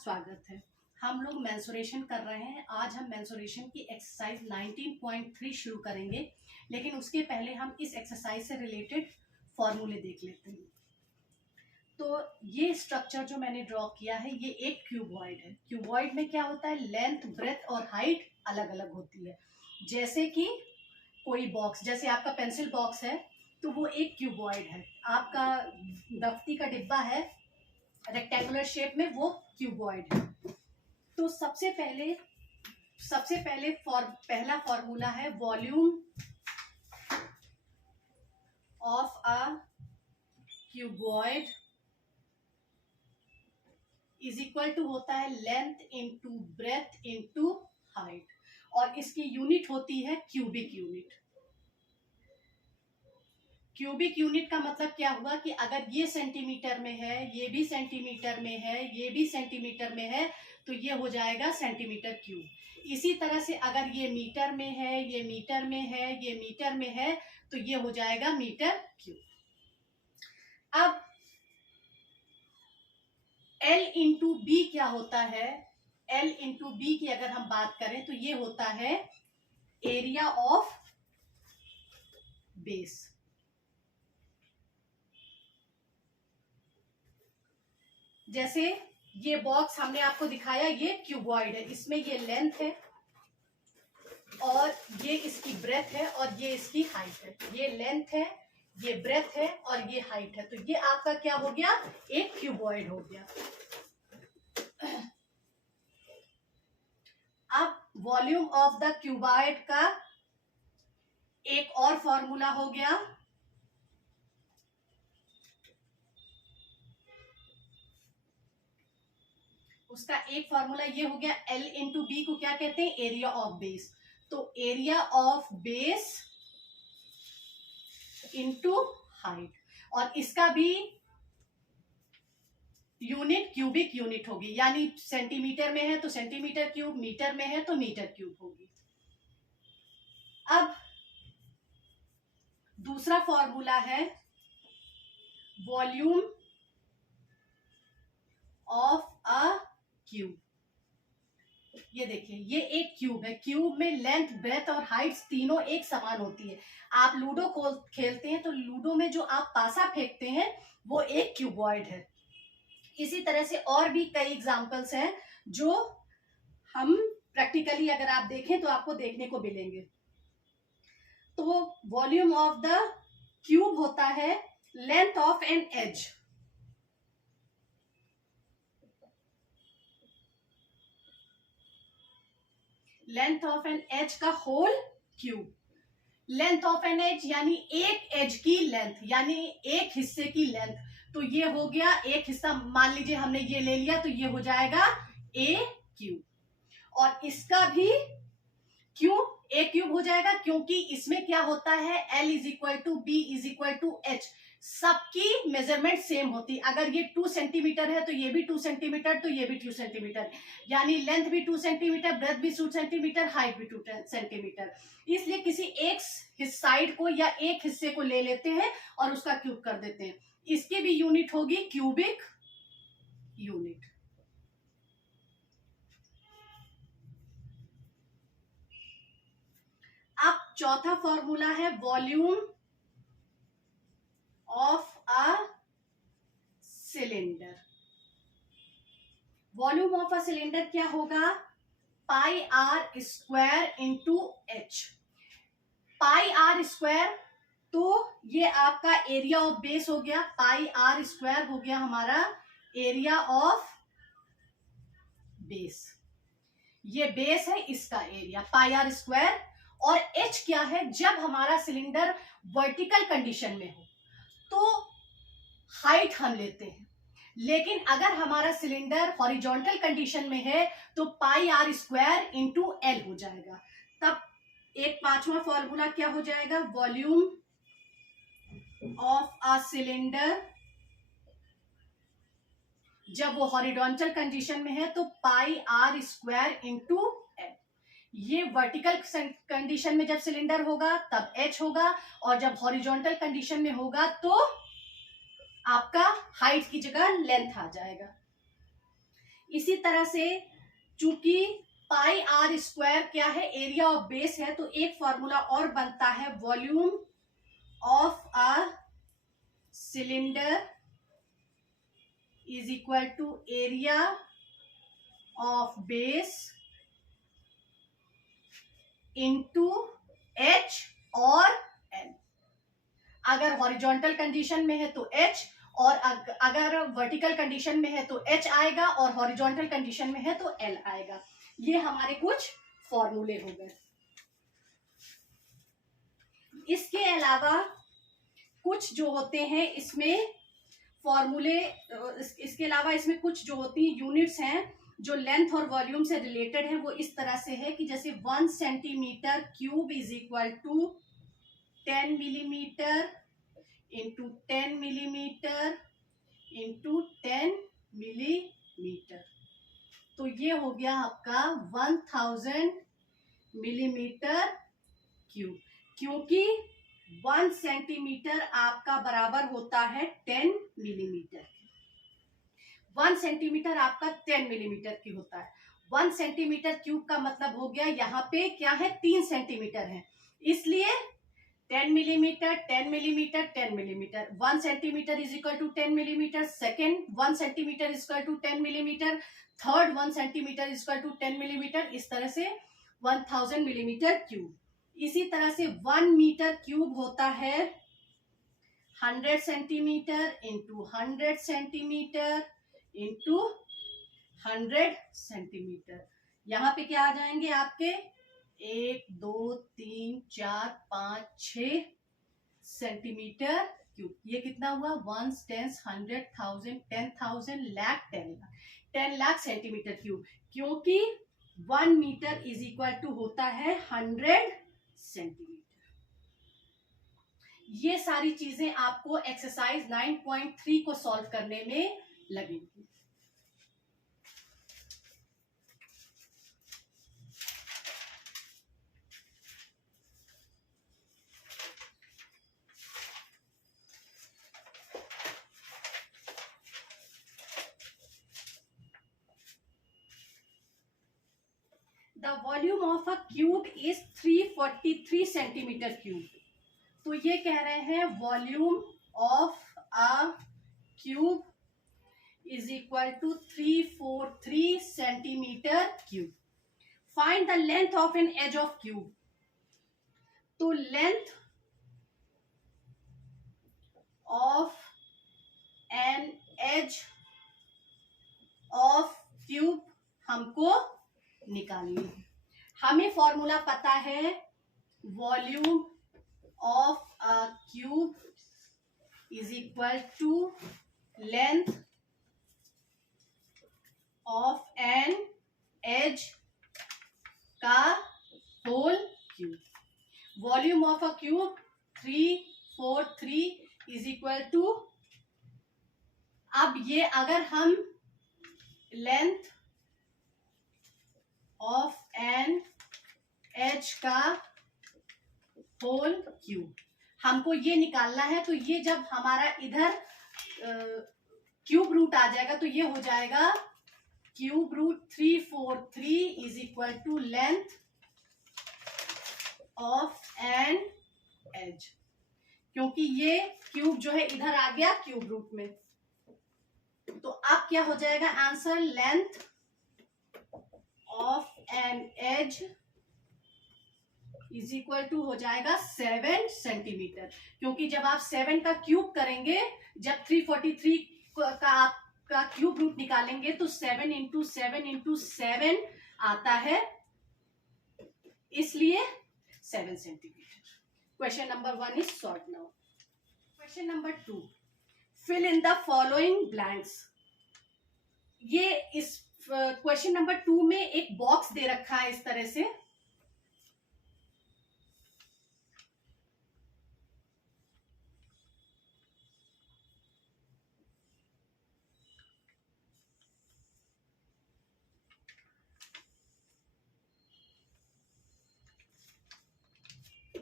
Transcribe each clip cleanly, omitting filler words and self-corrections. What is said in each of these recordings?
स्वागत है। हम लोग मेंसुरेशन कर रहे हैं। आज हम मेंसुरेशन की एक्सरसाइज 19.3 शुरू करेंगे, लेकिन उसके पहले हम इस एक्सरसाइज से रिलेटेड फॉर्मूले देख लेते हैं। तो ये स्ट्रक्चर जो मैंने ड्रॉ किया है ये एक क्यूबॉइड है। क्यूबॉइड में क्या होता है, लेंथ, ब्रेथ और हाइट अलग अलग होती है। जैसे कि कोई बॉक्स, जैसे आपका पेंसिल बॉक्स है तो वो एक क्यूबॉइड है। आपका दफ्ती का डिब्बा है रेक्टेंगुलर शेप में, वो क्यूबॉइड है। तो सबसे पहले पहला फॉर्मूला है volume of a cuboid is equal to होता है length into breadth into height, और इसकी यूनिट होती है क्यूबिक यूनिट। क्यूबिक यूनिट का मतलब क्या हुआ कि अगर ये सेंटीमीटर में है, ये भी सेंटीमीटर में है, ये भी सेंटीमीटर में है, तो ये हो जाएगा सेंटीमीटर क्यूब। इसी तरह से अगर ये मीटर में है, ये मीटर में है, ये मीटर में है, तो ये हो जाएगा मीटर क्यूब। अब L इंटू बी क्या होता है? L इंटू बी की अगर हम बात करें तो ये होता है एरिया ऑफ बेस। जैसे ये बॉक्स हमने आपको दिखाया, ये क्यूबॉइड है, इसमें ये लेंथ है और ये इसकी ब्रेथ है और ये इसकी हाइट है। ये लेंथ है, ये ब्रेथ है और ये हाइट है। तो ये आपका क्या हो गया, एक क्यूबॉइड हो गया। अब वॉल्यूम ऑफ द क्यूबॉइड का एक और फॉर्मूला हो गया, उसका एक फॉर्मूला ये हो गया, L इंटू बी को क्या कहते हैं, एरिया ऑफ बेस। तो area of base into height, और इसका भी यूनिट क्यूबिक यूनिट होगी, यानी सेंटीमीटर में है तो सेंटीमीटर क्यूब, मीटर में है तो मीटर क्यूब होगी। अब दूसरा फॉर्मूला है वॉल्यूम ऑफ अ क्यूब। ये देखिए, ये एक क्यूब है। क्यूब में लेंथ, ब्रेथ और हाइट तीनों एक समान होती है। आप लूडो खेलते हैं तो लूडो में जो आप पासा फेंकते हैं वो एक क्यूबॉइड है। इसी तरह से और भी कई एग्जांपल्स हैं जो हम प्रैक्टिकली अगर आप देखें तो आपको देखने को मिलेंगे। तो वॉल्यूम ऑफ द क्यूब होता है length of an edge. Length of an edge का whole cube. Length of an edge यानी एक एज की लेंथ, यानी एक हिस्से की लेंथ। तो ये हो गया एक हिस्सा, मान लीजिए हमने ये ले लिया तो ये हो जाएगा ए क्यूब। और इसका भी क्यूब ए क्यूब हो जाएगा, क्योंकि इसमें क्या होता है, L is equal to B is equal to H. सबकी मेजरमेंट सेम होती है। अगर ये 2 सेंटीमीटर है तो ये भी 2 सेंटीमीटर, तो ये भी 2 सेंटीमीटर, यानी लेंथ भी 2 सेंटीमीटर, ब्रेथ भी 2 सेंटीमीटर, हाइट भी 2 सेंटीमीटर। इसलिए किसी एक साइड को या एक हिस्से को ले लेते हैं और उसका क्यूब कर देते हैं। इसकी भी यूनिट होगी क्यूबिक यूनिट। अब चौथा फॉर्मूला है volume of a cylinder. Volume of a cylinder क्या होगा, pi r square into h. Pi r square, तो ये आपका एरिया ऑफ बेस हो गया, पाई आर स्क्वायर हो गया हमारा एरिया ऑफ बेस। ये बेस है, इसका एरिया पाई आर स्क्वायर। और एच क्या है, जब हमारा सिलेंडर वर्टिकल कंडीशन में हो तो हाइट हम लेते हैं, लेकिन अगर हमारा सिलेंडर हॉरिजॉन्टल कंडीशन में है तो पाई आर स्क्वायर इंटू एल हो जाएगा। तब एक पांचवा फॉर्मूला क्या हो जाएगा, वॉल्यूम ऑफ अ सिलेंडर जब वो हॉरिजॉन्टल कंडीशन में है तो पाई आर स्क्वायर इंटू एल। ये वर्टिकल कंडीशन में जब सिलेंडर होगा तब एच होगा, और जब हॉरिजॉन्टल कंडीशन में होगा तो आपका हाइट की जगह लेंथ आ जाएगा। इसी तरह से चूंकि पाई आर स्क्वायर क्या है, एरिया ऑफ बेस है, तो एक फॉर्मूला और बनता है, volume of a cylinder is equal to area of base into H और एल। अगर हॉरिजॉन्टल कंडीशन में है तो एच, और अगर वर्टिकल कंडीशन में है तो एच आएगा, और हॉरिजॉन्टल कंडीशन में है तो एल आएगा। ये हमारे कुछ फॉर्मूले हो गए। इसके अलावा कुछ जो होते हैं इसमें फॉर्मूले, इसके अलावा इसमें कुछ जो होती है यूनिट्स हैं जो लेंथ और वॉल्यूम से रिलेटेड है, वो इस तरह से है कि जैसे 1 centimetre cube is equal to 10 millimetre into 10 millimetre into 10 millimetre. तो ये हो गया आपका 1000 मिलीमीटर क्यूब, क्योंकि 1 सेंटीमीटर आपका बराबर होता है 10 मिलीमीटर। 1 सेंटीमीटर आपका 10 मिलीमीटर की होता है। 1 सेंटीमीटर क्यूब का मतलब हो गया, यहाँ पे क्या है, 3 सेंटीमीटर है, इसलिए 10 millimetre 10 millimetre 10 millimetre. 1 centimetre is equal to 10 millimetre, second 1 centimetre is equal to 10 millimetre, third 1 centimetre is equal to 10 millimetre, इस तरह से 1000 मिलीमीटर क्यूब। इसी तरह से 1 मीटर क्यूब होता है 100 centimetre into 100 centimetre into 100 centimetre. यहाँ पे क्या आ जाएंगे आपके 1 2 3 4 5 6 सेंटीमीटर क्यूब। ये कितना हुआ, 1 10 100 1000 10,000 लाख 10 लाख सेंटीमीटर क्यूब, क्योंकि 1 मीटर इज इक्वल टू होता है 100 सेंटीमीटर। ये सारी चीजें आपको एक्सरसाइज 9.3 को सॉल्व करने में लगेंगी। The volume of a cube is 343 centimetre cube. तो ये कह रहे हैं volume of a cube is equal to 343 centimetre cube. Find the length of an edge of cube. तो length of an edge of cube हमको निकालनी है। हमें फॉर्मूला पता है, volume of a cube is equal to length of an edge का whole cube. Volume of a cube 343 is equal to, अब ये अगर हम लेंथ ऑफ एन एज का होल क्यूब हमको ये निकालना है, तो ये जब हमारा इधर क्यूब रूट आ जाएगा तो ये हो जाएगा cube root 343 is equal to length of an edge, क्योंकि ये क्यूब जो है इधर आ गया क्यूब रूट में। तो अब क्या हो जाएगा answer, length of an edge is equal to हो जाएगा 7 सेंटीमीटर, क्योंकि जब आप 7 का क्यूब करेंगे, जब 343 का आपका क्यूब रूट निकालेंगे तो 7 इंटू 7 इंटू 7 आता है, इसलिए 7 centimetre. Question number 1 is solve now. Question number 2, fill in the following blanks. ये इस क्वेश्चन नंबर 2 में एक बॉक्स दे रखा है इस तरह से,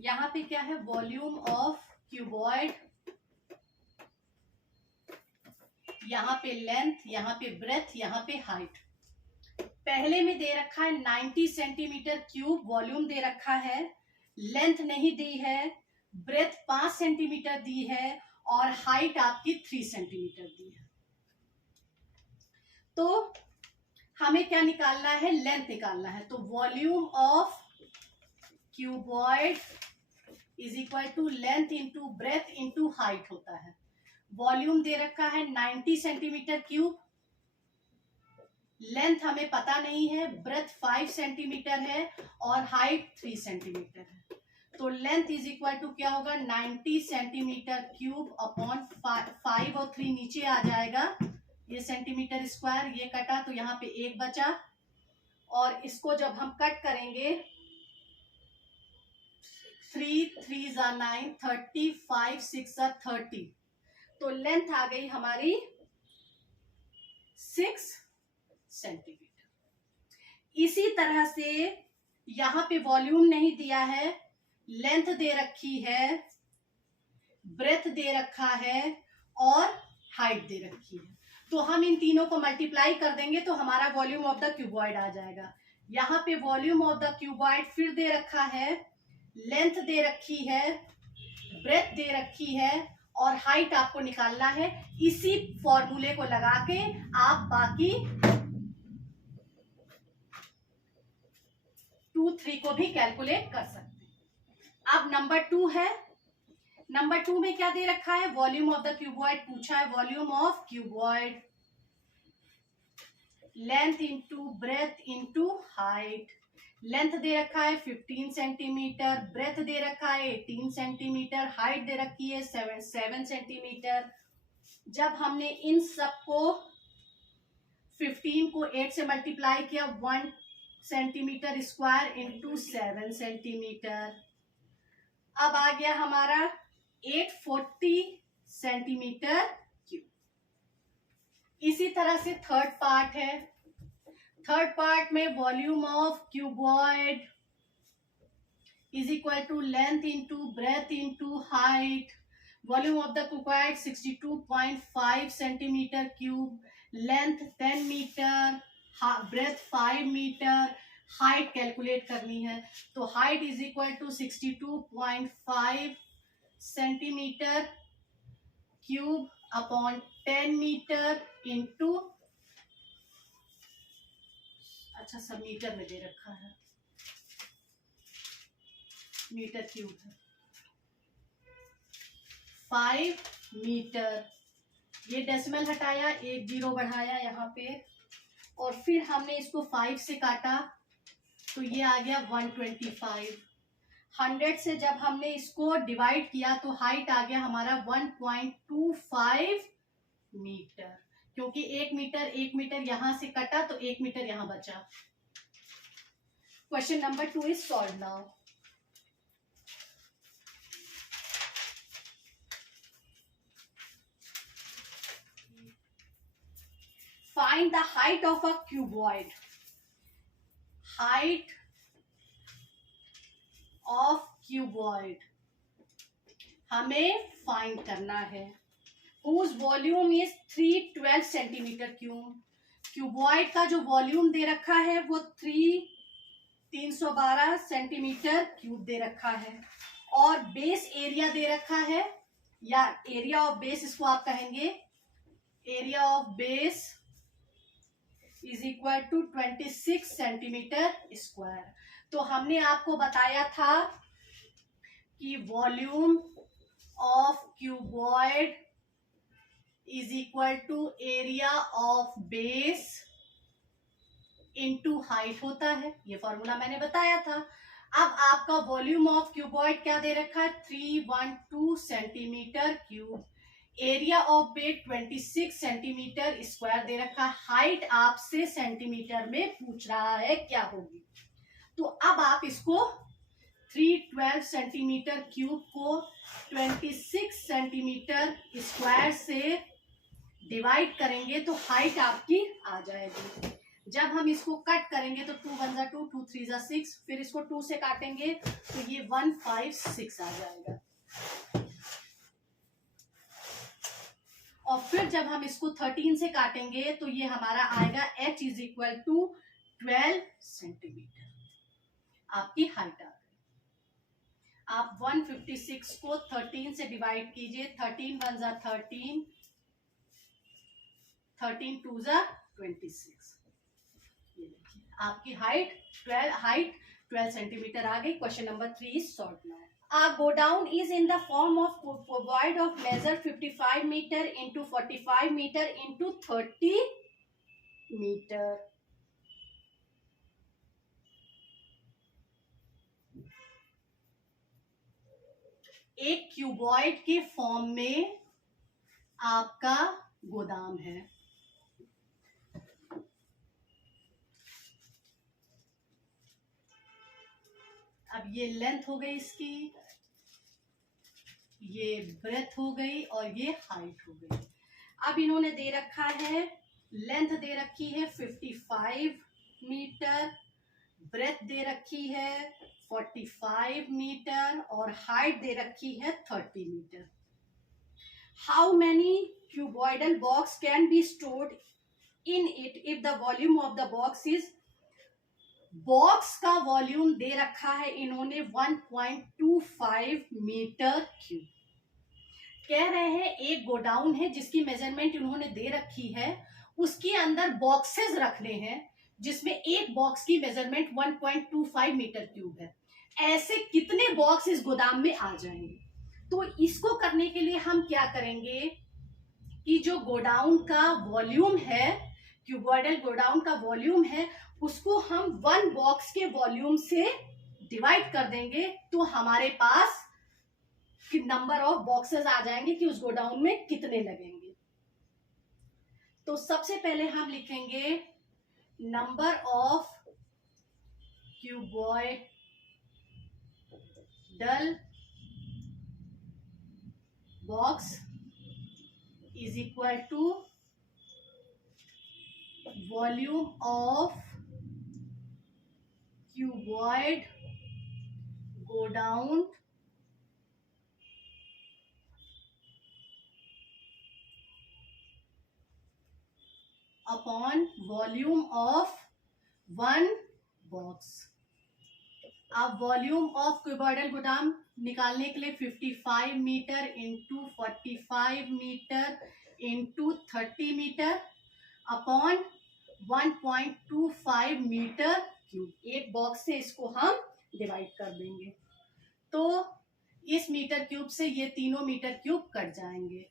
यहाँ पे क्या है, वॉल्यूम ऑफ क्यूबॉइड, यहाँ पे लेंथ, यहाँ पे ब्रेथ, यहाँ पे हाइट। पहले में दे रखा है 90 सेंटीमीटर क्यूब, वॉल्यूम दे रखा है, लेंथ नहीं दी है, ब्रेथ 5 सेंटीमीटर दी है और हाइट आपकी 3 सेंटीमीटर दी है। तो हमें क्या निकालना है, लेंथ निकालना है। तो volume of cuboid is equal to length into breadth into height होता है। वॉल्यूम दे रखा है 90 सेंटीमीटर क्यूब, लेंथ हमें पता नहीं है, ब्रेथ 5 सेंटीमीटर है और हाइट 3 सेंटीमीटर है। तो लेंथ इज इक्वल टू क्या होगा, 90 सेंटीमीटर क्यूब अपॉन 5 और 3 नीचे आ जाएगा, ये सेंटीमीटर स्क्वायर, ये कटा तो यहाँ पे 1 बचा और इसको जब हम कट करेंगे 3 3 जा 9, 30, 5 6 जा 30, तो लेंथ आ गई हमारी 6 सेंटीमीटर। इसी तरह से यहां पे वॉल्यूम नहीं दिया है, लेंथ दे रखी है, ब्रेथ दे रखा है और हाइट दे रखी है। तो हम इन तीनों को मल्टीप्लाई कर देंगे तो हमारा वॉल्यूम ऑफ द क्यूबॉइड आ जाएगा। यहाँ पे वॉल्यूम ऑफ द क्यूबॉइड फिर दे रखा है, लेंथ दे रखी है, ब्रेथ दे रखी है और हाइट आपको निकालना है। इसी फॉर्मूले को लगा के आप बाकी 2 3 को भी कैलकुलेट कर सकते हैं। अब नंबर 2 है, नंबर 2 में क्या दे रखा है, वॉल्यूम ऑफ द क्यूबॉइड पूछा है। Volume of cuboid length into breadth into height. Length दे रखा है 15 सेंटीमीटर, ब्रेथ दे रखा है 18 सेंटीमीटर, हाइट दे रखी है 7 सेंटीमीटर। जब हमने इन सबको 15 को 8 से मल्टीप्लाई किया, 1 सेंटीमीटर स्क्वायर इंटू 7 सेंटीमीटर, अब आ गया हमारा 840 सेंटीमीटर क्यूब। इसी तरह से थर्ड पार्ट है। थर्ड पार्ट में volume of cuboid is equal to length into breadth into height. Volume of the cuboid 62.5 centimetre cube, length 10 metre, breadth 5 metre, height calculate करनी है। तो height is equal to 62.5 centimetre cube upon 10 metre into, अच्छा सब metre में दे रखा है, metre cube है, 5 metre. ये डेसिमल हटाया, 1 जीरो बढ़ाया यहाँ पे और फिर हमने इसको 5 से काटा तो ये आ गया 125। 100 से जब हमने इसको डिवाइड किया तो हाइट आ गया हमारा 1.25 मीटर, क्योंकि 1 मीटर यहां से कटा तो 1 मीटर यहां बचा। Question number 2 is solve now. Find the height of a cuboid. Height of cuboid हमें फाइंड करना है। Whose volume is 312 centimetre cube. Cuboid का जो वॉल्यूम दे रखा है वो 312 सेंटीमीटर क्यूब दे रखा है और बेस एरिया दे रखा है, या एरिया ऑफ बेस इसको आप कहेंगे, area of base is equal to 26 centimetre square. तो हमने आपको बताया था कि volume of cuboid is equal to area of base into height होता है, ये फॉर्मूला मैंने बताया था। अब आपका वॉल्यूम ऑफ क्यूबॉइड क्या दे रखा है, 312 centimetre cube, area of base 26 centimetre square दे रखा है, हाइट आपसे सेंटीमीटर में पूछ रहा है क्या होगी। तो अब आप इसको 312 सेंटीमीटर क्यूब को 26 सेंटीमीटर स्क्वायर से डिवाइड करेंगे तो हाइट आपकी आ जाएगी। जब हम इसको कट करेंगे तो 2 1 जा 2, 2 3 जा 6, फिर इसको 2 से काटेंगे तो ये 156 आ जाएगा। और फिर जब हम इसको 13 से काटेंगे तो ये हमारा आएगा h is equal to 12 centimetre आपकी हाइट आ गई। आप 156 को 13 से डिवाइड कीजिए, 13 1 जा 13, 13 2 जा 26। ये देखिए आपकी हाइट 12 सेंटीमीटर आ गई। Question number 3 is solve now. A godown is in the form of void of measure 55 meter into 45 meter into 30 meter. एक क्यूबॉइड के फॉर्म में आपका गोदाम है। अब ये लेंथ हो गई इसकी, ये ब्रेथ हो गई और ये हाइट हो गई। अब इन्होंने दे रखा है, लेंथ दे रखी है 55 मीटर, ब्रेथ दे रखी है 45 मीटर और हाइट दे रखी है 30 metre. How many cuboidal box can be stored in it if the volume of the box is, box का वॉल्यूम दे रखा है इन्होंने 1.25 मीटर क्यूब। कह रहे हैं एक गोडाउन है जिसकी मेजरमेंट इन्होंने दे रखी है, उसके अंदर बॉक्सेस रखने हैं जिसमें एक बॉक्स की मेजरमेंट 1.25 मीटर क्यूब है। ऐसे कितने बॉक्स इस गोदाम में आ जाएंगे? तो इसको करने के लिए हम क्या करेंगे कि जो गोडाउन का वॉल्यूम है, क्यूबॉइडल गोडाउन का वॉल्यूम है, उसको हम 1 बॉक्स के वॉल्यूम से डिवाइड कर देंगे तो हमारे पास नंबर ऑफ बॉक्सेस आ जाएंगे कि उस गोडाउन में कितने लगेंगे। तो सबसे पहले हम लिखेंगे number of cuboidal box is equal to volume of cuboid godown upon volume of 1 box. अब वॉल्यूम ऑफ क्यूबॉइडल गोदाम निकालने के लिए 55 metre into 45 metre into 30 metre upon 1.25 metre cube. एक बॉक्स से इसको हम डिवाइड कर देंगे तो इस मीटर क्यूब से ये तीनों मीटर क्यूब कट जाएंगे।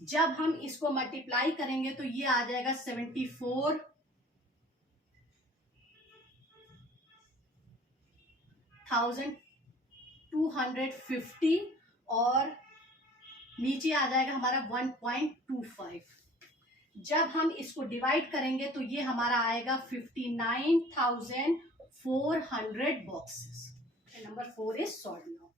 जब हम इसको मल्टीप्लाई करेंगे तो ये आ जाएगा 74,250 और नीचे आ जाएगा हमारा 1.25। जब हम इसको डिवाइड करेंगे तो ये हमारा आएगा 59,400 boxes. Number 4 is solve now.